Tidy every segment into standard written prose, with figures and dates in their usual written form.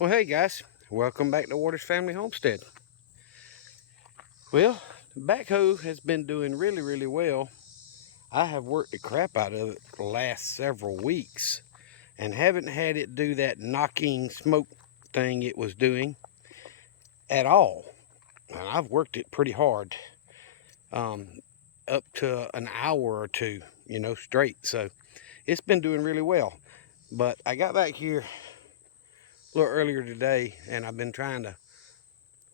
Well, hey guys, welcome back to Waters Family Homestead. Well, the backhoe has been doing really well. I have worked the crap out of it the last several weeks and haven't had it do that knocking smoke thing it was doing at all. And I've worked it pretty hard, um, up to an hour or two, straight. So it's been doing really well. But I got back here a little earlier today and I've been trying to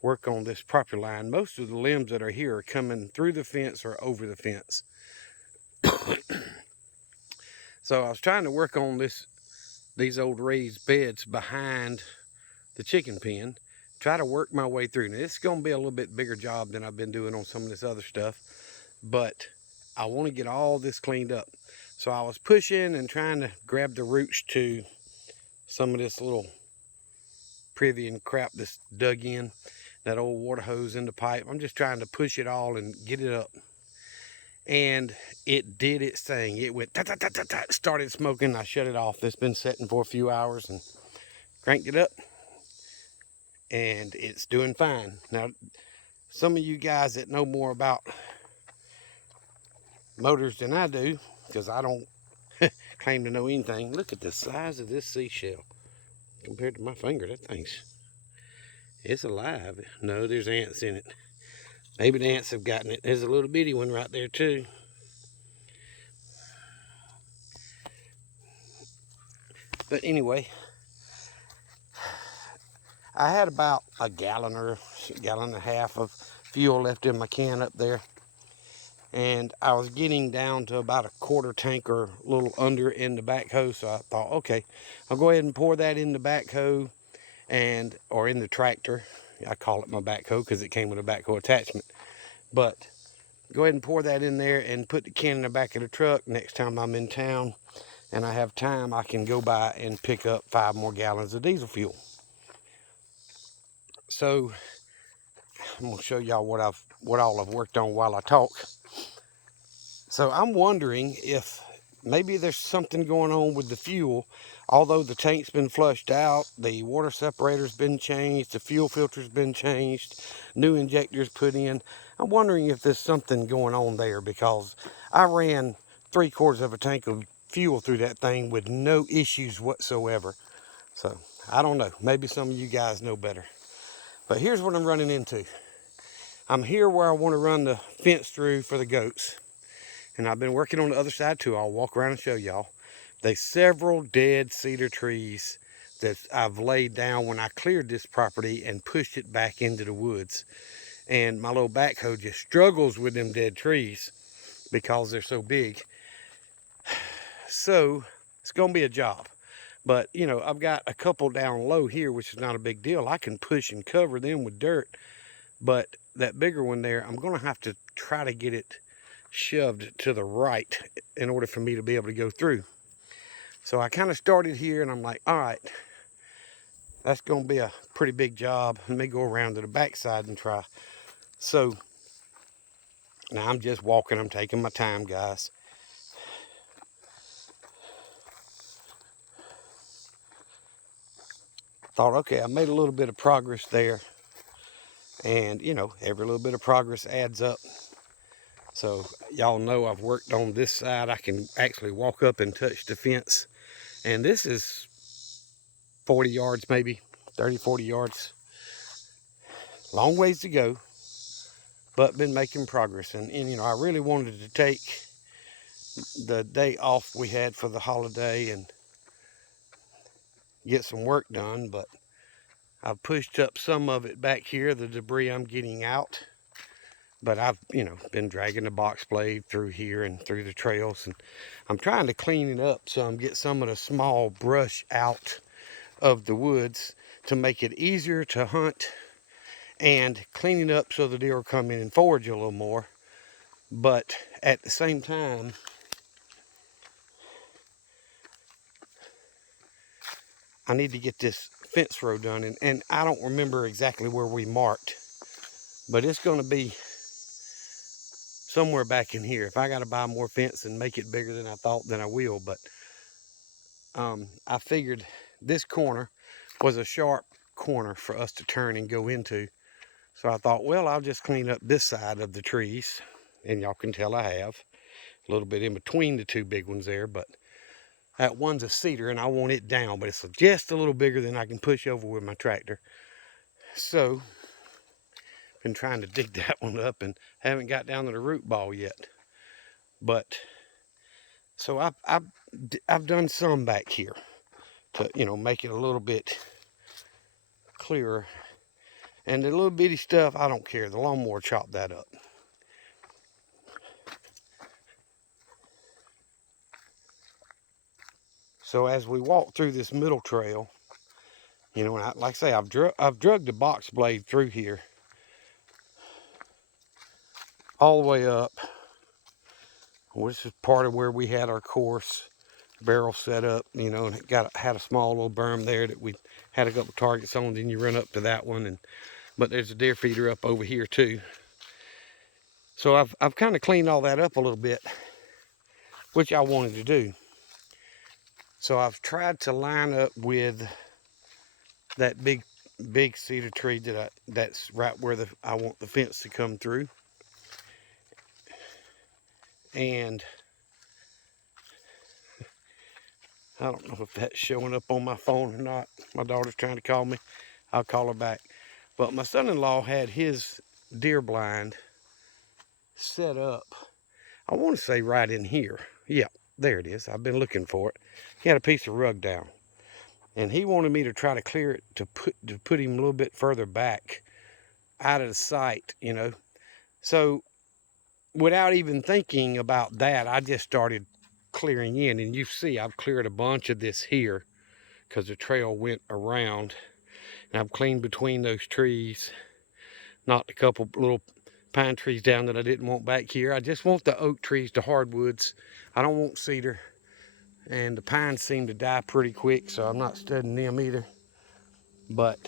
work on this property line. Most of the limbs that are here are coming through the fence or over the fence. So I was trying to work on these old raised beds behind the chicken pen, try to work my way through. Now, it's going to be a little bit bigger job than I've been doing on some of this other stuff, but I want to get all this cleaned up. So I was pushing and trying to grab the roots to some of this little privy and crap that's dug in, that old water hose in the pipe. I'm just trying to push it all and get it up. And it did its thing. It went started smoking. I shut it off. It's been setting for a few hours and cranked it up, and it's doing fine. Now, some of you guys that know more about motors than I do, because I don't claim to know anything. Look at the size of this seashell compared to my finger. It's alive. No, there's ants in it. Maybe the ants have gotten it. There's a little bitty one right there too. But anyway, I had about a gallon or a gallon and a half of fuel left in my can up there. And I was getting down to about a quarter tank or a little under in the backhoe. So I thought, okay, I'll go ahead and pour that in the backhoe or in the tractor. I call it my backhoe because it came with a backhoe attachment. But go ahead and pour that in there and put the can in the back of the truck. Next time I'm in town and I have time, I can go by and pick up 5 more gallons of diesel fuel. So I'm gonna show y'all what all I've worked on while I talk. So I'm wondering if maybe there's something going on with the fuel. Although the tank's been flushed out, the water separator's been changed, the fuel filter's been changed, new injectors put in. I'm wondering if there's something going on there, because I ran 3/4 of a tank of fuel through that thing with no issues whatsoever. So I don't know, maybe some of you guys know better. But here's what I'm running into. I'm here where I want to run the fence through for the goats. And I've been working on the other side too. I'll walk around and show y'all. There's several dead cedar trees that I've laid down when I cleared this property and pushed it back into the woods. And my little backhoe just struggles with them dead trees because they're so big. So it's gonna be a job. But I've got a couple down low here, which is not a big deal. I can push and cover them with dirt. But that bigger one there, I'm gonna have to try to get it shoved to the right in order for me to be able to go through. So I kind of started here and I'm like, all right, that's going to be a pretty big job. Let me go around to the backside and try. So now I'm just walking. I'm taking my time, guys. Thought, okay, I made a little bit of progress there. And, every little bit of progress adds up. So y'all know I've worked on this side. I can actually walk up and touch the fence. And this is 40 yards, maybe 30, 40 yards. Long ways to go, but been making progress. And I really wanted to take the day off we had for the holiday and get some work done, but I've pushed up some of it back here, the debris I'm getting out. But I've, been dragging the box blade through here and through the trails, and I'm trying to clean it up some, get some of the small brush out of the woods to make it easier to hunt, and clean it up so the deer will come in and forage a little more. But at the same time, I need to get this fence row done, and I don't remember exactly where we marked, but it's going to be somewhere back in here. If I got to buy more fence and make it bigger than I thought, then I will. But I figured this corner was a sharp corner for us to turn and go into. So I thought, well, I'll just clean up this side of the trees. And y'all can tell I have a little bit in between the two big ones there, but that one's a cedar and I want it down, but it's just a little bigger than I can push over with my tractor. So, been trying to dig that one up and haven't got down to the root ball yet. But, so I've done some back here to, you know, make it a little bit clearer. And the little bitty stuff, I don't care. The lawnmower chopped that up. So as we walk through this middle trail, you know, and like I say, I've drug the box blade through here all the way up. Well, this is part of where we had our course barrel set up, you know, and it had a small little berm there that we had a couple targets on. Then you run up to that one, but there's a deer feeder up over here too. So I've kind of cleaned all that up a little bit, which I wanted to do. So I've tried to line up with that big cedar tree that's right where I want the fence to come through. And I don't know if that's showing up on my phone or not. My daughter's trying to call me. I'll call her back. But my son-in-law had his deer blind set up, I want to say right in here. Yeah, there it is. I've been looking for it. He had a piece of rug down. And he wanted me to try to clear it to put him a little bit further back out of the sight, you know. So without even thinking about that, I just started clearing in. And you see I've cleared a bunch of this here because the trail went around. And I've cleaned between those trees, knocked a couple little pine trees down that I didn't want back here. I just want the oak trees, the hardwoods. I don't want cedar. And the pines seem to die pretty quick, so I'm not studying them either. But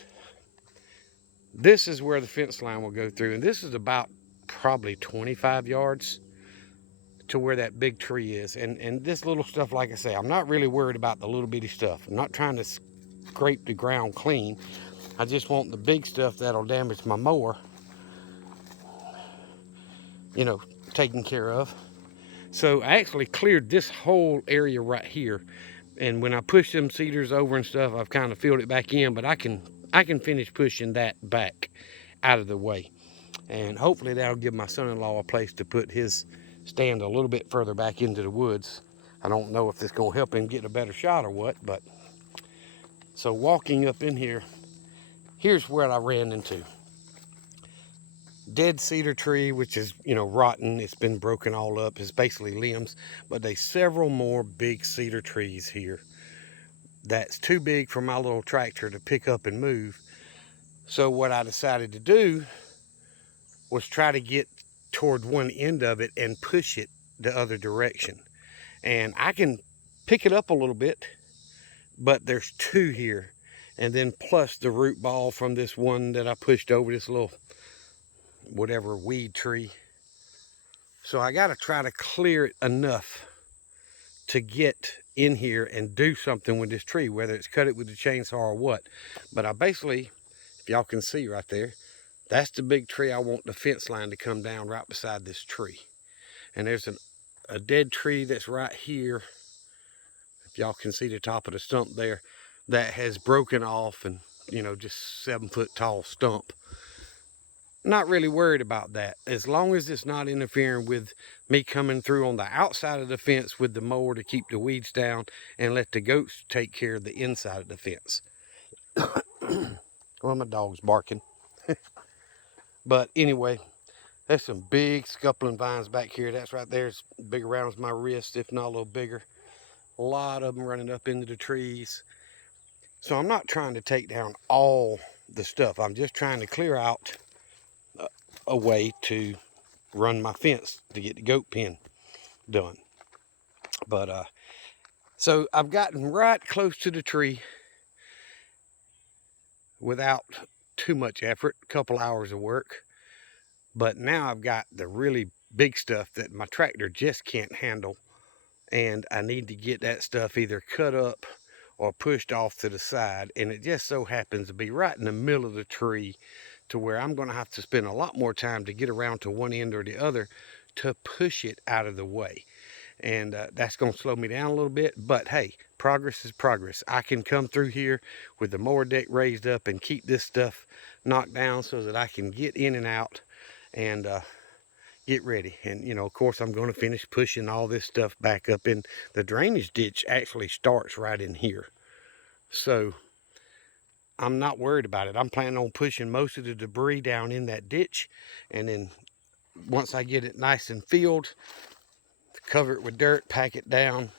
this is where the fence line will go through. And this is about probably 25 yards to where that big tree is. And this little stuff, like I say, I'm not really worried about the little bitty stuff. I'm not trying to scrape the ground clean. I just want the big stuff that'll damage my mower, you know, taken care of. So I actually cleared this whole area right here. And when I push them cedars over and stuff, I've kind of filled it back in, but I can finish pushing that back out of the way. And hopefully that'll give my son-in-law a place to put his stand a little bit further back into the woods. I don't know if this is gonna help him get a better shot or what, but so walking up in here, here's where I ran into. Dead cedar tree, which is, you know, rotten. It's been broken all up. It's basically limbs, but there's several more big cedar trees here that's too big for my little tractor to pick up and move. So what I decided to do was try to get toward one end of it and push it the other direction. And I can pick it up a little bit, but there's two here. And then plus the root ball from this one that I pushed over, this little whatever weed tree. So I got to try to clear it enough to get in here and do something with this tree, whether it's cut it with the chainsaw or what. But I basically, if y'all can see right there, that's the big tree I want the fence line to come down right beside this tree. And there's a dead tree that's right here, if y'all can see the top of the stump there, that has broken off and, you know, just 7 foot tall stump. Not really worried about that, as long as it's not interfering with me coming through on the outside of the fence with the mower to keep the weeds down and let the goats take care of the inside of the fence. Well, my dog's barking. But anyway, there's some big scuppling vines back here. That's right there. It's big around as my wrist, if not a little bigger. A lot of them running up into the trees. So I'm not trying to take down all the stuff. I'm just trying to clear out a way to run my fence to get the goat pen done. But so I've gotten right close to the tree without too much effort, a couple hours of work. But now I've got the really big stuff that my tractor just can't handle, and I need to get that stuff either cut up or pushed off to the side, and it just so happens to be right in the middle of the tree, to where I'm going to have to spend a lot more time to get around to one end or the other to push it out of the way. And that's going to slow me down a little bit, but hey, progress is progress. I can come through here with the mower deck raised up and keep this stuff knocked down so that I can get in and out and get ready. And you know, of course, I'm going to finish pushing all this stuff back up in the drainage ditch. Actually starts right in here, so I'm not worried about it. I'm planning on pushing most of the debris down in that ditch, and then once I get it nice and filled, cover it with dirt, pack it down,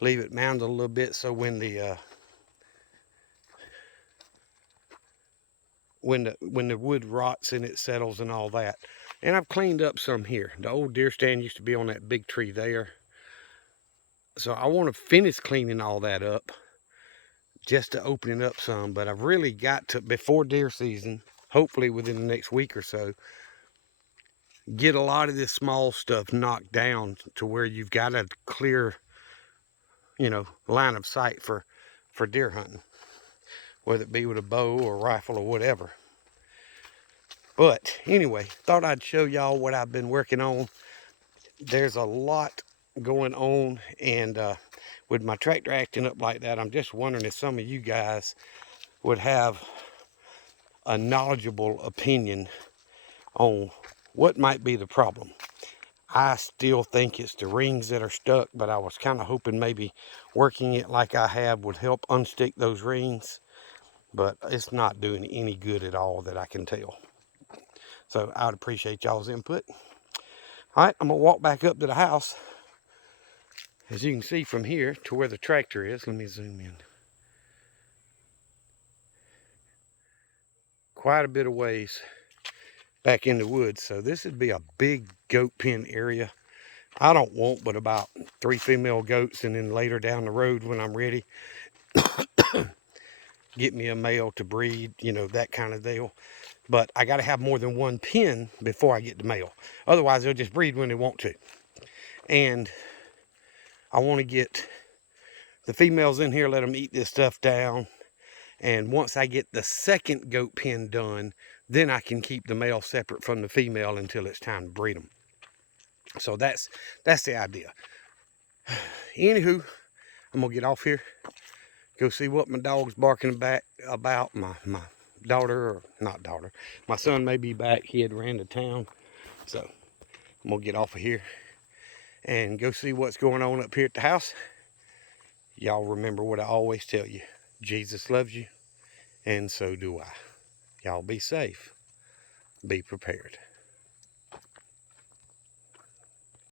leave it mounded a little bit, so when the wood rots and it settles and all that. And I've cleaned up some here. The old deer stand used to be on that big tree there, so I want to finish cleaning all that up just to open it up some. But I've really got to, before deer season, hopefully within the next week or so, get a lot of this small stuff knocked down to where you've got a clear, you know, line of sight for deer hunting, whether it be with a bow or rifle or whatever. But anyway, thought I'd show y'all what I've been working on. There's a lot going on, and with my tractor acting up like that, I'm just wondering if some of you guys would have a knowledgeable opinion on what might be the problem. I still think it's the rings that are stuck, but I was kind of hoping maybe working it like I have would help unstick those rings, but it's not doing any good at all that I can tell. So I'd appreciate y'all's input. All right, I'm gonna walk back up to the house. As you can see from here to where the tractor is, let me zoom in. Quite a bit of ways back in the woods. So this would be a big goat pen area. I don't want but about 3 female goats, and then later down the road when I'm ready, get me a male to breed, you know, that kind of deal. But I got to have more than one pen before I get the male. Otherwise, they'll just breed when they want to. And I want to get the females in here, let them eat this stuff down. And once I get the second goat pen done, then I can keep the male separate from the female until it's time to breed them. So that's the idea. Anywho, I'm gonna get off here, go see what my dog's barking back about. My daughter, or not daughter, my son may be back. He had ran to town, so I'm gonna get off of here and go see what's going on up here at the house. Y'all remember what I always tell you: Jesus loves you, and so do I. Y'all be safe, be prepared.